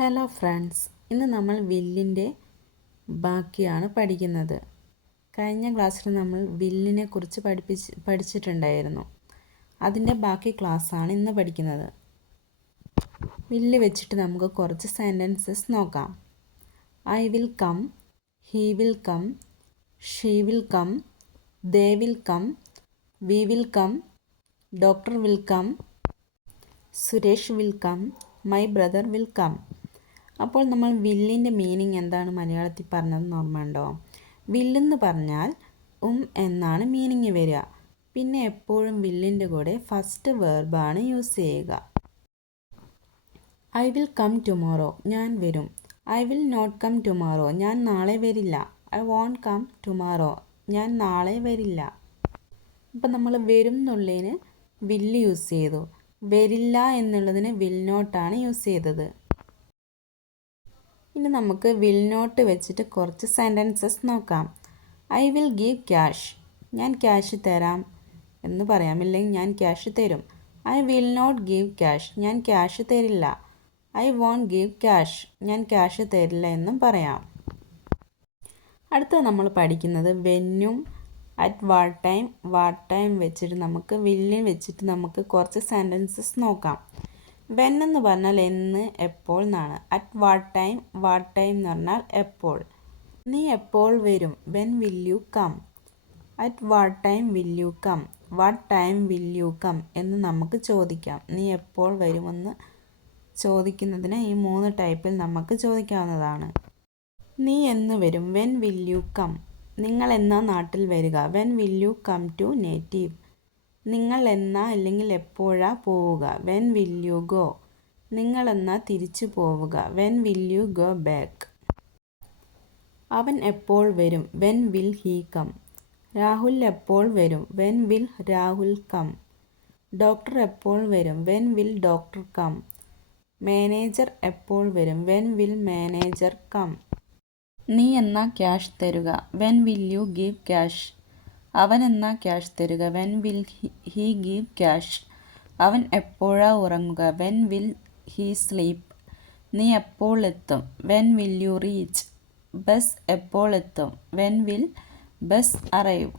Hello friends, ഇന്ന് നമ്മൾ വില്ലിൻ്റെ ബാക്കിയാണ് പഠിക്കുന്നത്. കഴിഞ്ഞ ക്ലാസ്സിൽ നമ്മൾ വില്ലിനെ കുറിച്ച് പഠിച്ചിട്ടുണ്ടായിരുന്നു. അതിൻ്റെ ബാക്കി ക്ലാസ്സാണ് ഇന്ന് പഠിക്കുന്നത്. വില്ല് വെച്ചിട്ട് നമുക്ക് കുറച്ച് സെൻറ്റൻസസ് നോക്കാം. I will come, he will come, she will come, they will come, we will come, doctor will come, Suresh will come, my brother will come. അപ്പോൾ നമ്മൾ വില്ലിൻ്റെ മീനിങ് എന്താണ് മലയാളത്തിൽ പറഞ്ഞതെന്ന് ഓർമ്മയുണ്ടോ? വില്ലെന്ന് പറഞ്ഞാൽ എന്നാണ് മീനിങ് വരിക. പിന്നെ എപ്പോഴും വില്ലിൻ്റെ കൂടെ ഫസ്റ്റ് വേർബാണ് യൂസ് ചെയ്യുക. ഐ വിൽ കം ടുമോറോ, ഞാൻ വരും. I will not come tomorrow, ഞാൻ നാളെ വരില്ല. ഐ വോണ്ട് കം ടുമോറോ, ഞാൻ നാളെ വരില്ല. അപ്പം നമ്മൾ വരും എന്നുള്ളതിന് വില്ല് യൂസ് ചെയ്തു. വരില്ല എന്നുള്ളതിന് വിൽ നോട്ടാണ് യൂസ് ചെയ്തത്. ഇനി നമുക്ക് വിൽ നോട്ട് വെച്ചിട്ട് കുറച്ച് സെൻറ്റൻസസ് നോക്കാം. ഐ വിൽ ഗീവ് ക്യാഷ്, ഞാൻ ക്യാഷ് തരാം എന്ന് പറയാം, ഇല്ലെങ്കിൽ ഞാൻ ക്യാഷ് തരും. I will not give cash, ഞാൻ ക്യാഷ് തരില്ല. ഐ വോണ്ട് ഗീവ് ക്യാഷ്, ഞാൻ ക്യാഷ് തരില്ല എന്നും പറയാം. അടുത്ത നമ്മൾ പഠിക്കുന്നത് വെന്നും അറ്റ് വാട്ട് ടൈം വെച്ചിട്ട് നമുക്ക് വില്ലിൽ വെച്ചിട്ട് നമുക്ക് കുറച്ച് സെൻറ്റൻസസ് നോക്കാം. വെൻ എന്ന് പറഞ്ഞാൽ എന്ന്, എപ്പോൾ എന്നാണ്. അറ്റ് വാട്ട് ടൈം എന്ന് പറഞ്ഞാൽ എപ്പോൾ. നീ എപ്പോൾ വരും? When will you come? At what time will you come? What time will you come എന്ന് നമുക്ക് ചോദിക്കാം. നീ എപ്പോൾ വരുമെന്ന് ചോദിക്കുന്നതിന് ഈ 3 ടൈപ്പിൽ നമുക്ക് ചോദിക്കാവുന്നതാണ്. നീ എന്ന് വരും? When will you come? നിങ്ങൾ എന്നാ നാട്ടിൽ വരിക? When will you come to native? നിങ്ങൾ എന്നാ അല്ലെങ്കിൽ എപ്പോഴാ പോവുക? When will you go? നിങ്ങൾ എന്നാ തിരിച്ചു പോവുക? When will you go back? അവൻ എപ്പോൾ വരും? When will he come? Rahul എപ്പോൾ വരും? When will Rahul come? Doctor എപ്പോൾ വരും? When will doctor come? Manager എപ്പോൾ വരും? When will manager come? നീ എന്നാ ക്യാഷ് തരുക? When will you give cash? അവൻ എന്നാ ക്യാഷ് തരുക? When will he give cash? അവൻ എപ്പോഴാ ഉറങ്ങുക? When will he sleep? നീ എപ്പോൾ എത്തും? When will you reach? Bus എപ്പോൾ എത്തും? When will bus arrive?